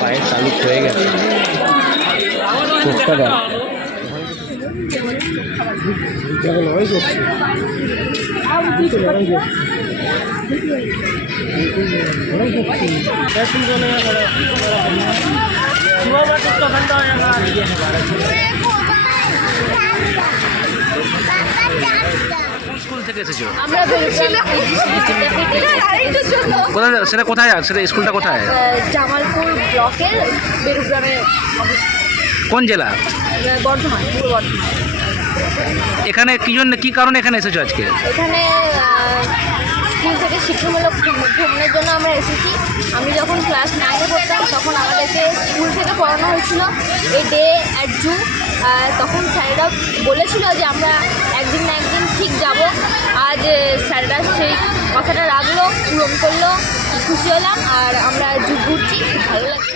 পায়ের চালু হয়ে গেছে। স্কুল থেকে এসেছ? কোথায় সেটা কোথায় সেটা স্কুলটা কোথায়? জামালপুর ব্লকের বেরুগ্রামে কোন জেলা? বর্ধমান পূর্ব বর্ধমান। এখানে কি জন্য, কি কারণে এখানে এসেছ আজকে? এখানে স্কুল থেকে শিক্ষামূলক ভ্রম- ভ্রমণের জন্য আমরা এসেছি। আমি যখন ক্লাস নাইনে পড়তাম, তখন আমাদেরকে স্কুল থেকে পড়ানো হয়েছিল। এ ডে অ্যাট জু তখন স্যারেরা বলেছিল যে আমরা একদিন না একদিন ঠিক যাব। আজ স্যারেরা সেই কথাটা রাখল, পূরণ করল, খুশি হলাম, আর আমরা জু ঘুরছি ভালো লাগছে।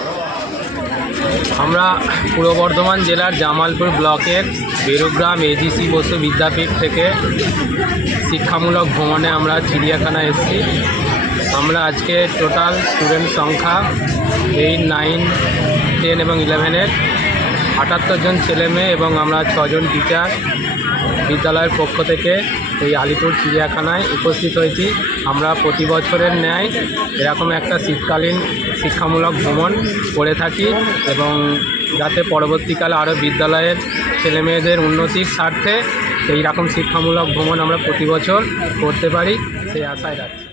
আমরা পূর্ব বর্ধমান জেলার জামালপুর ব্লকের বেরুগ্রাম এজিসি বসু বিদ্যাপীঠ থেকে শিক্ষামূলক ভ্রমণে আমরা চিড়িয়াখানা এসেছি। আমরা আজকে টোটাল স্টুডেন্ট সংখ্যা এইট নাইন টেন এবং ইলেভেনের আটাত্তর জন ছেলে মেয়ে এবং আমরা ছজন টিচার বিদ্যালয়ের পক্ষ থেকে এই আলিপুর চিড়িয়াখানায় উপস্থিত হয়েছি। আমরা প্রতি বছরের ন্যায় এরকম একটা শীতকালীন শিক্ষামূলক ভ্রমণ করে থাকি এবং যাতে পরবর্তীকালে আরও বিদ্যালয়ের ছেলেমেয়েদের উন্নতির স্বার্থে সেই রকম শিক্ষামূলক ভ্রমণ আমরা প্রতি বছর করতে পারি, সেই আশায় রাখছি।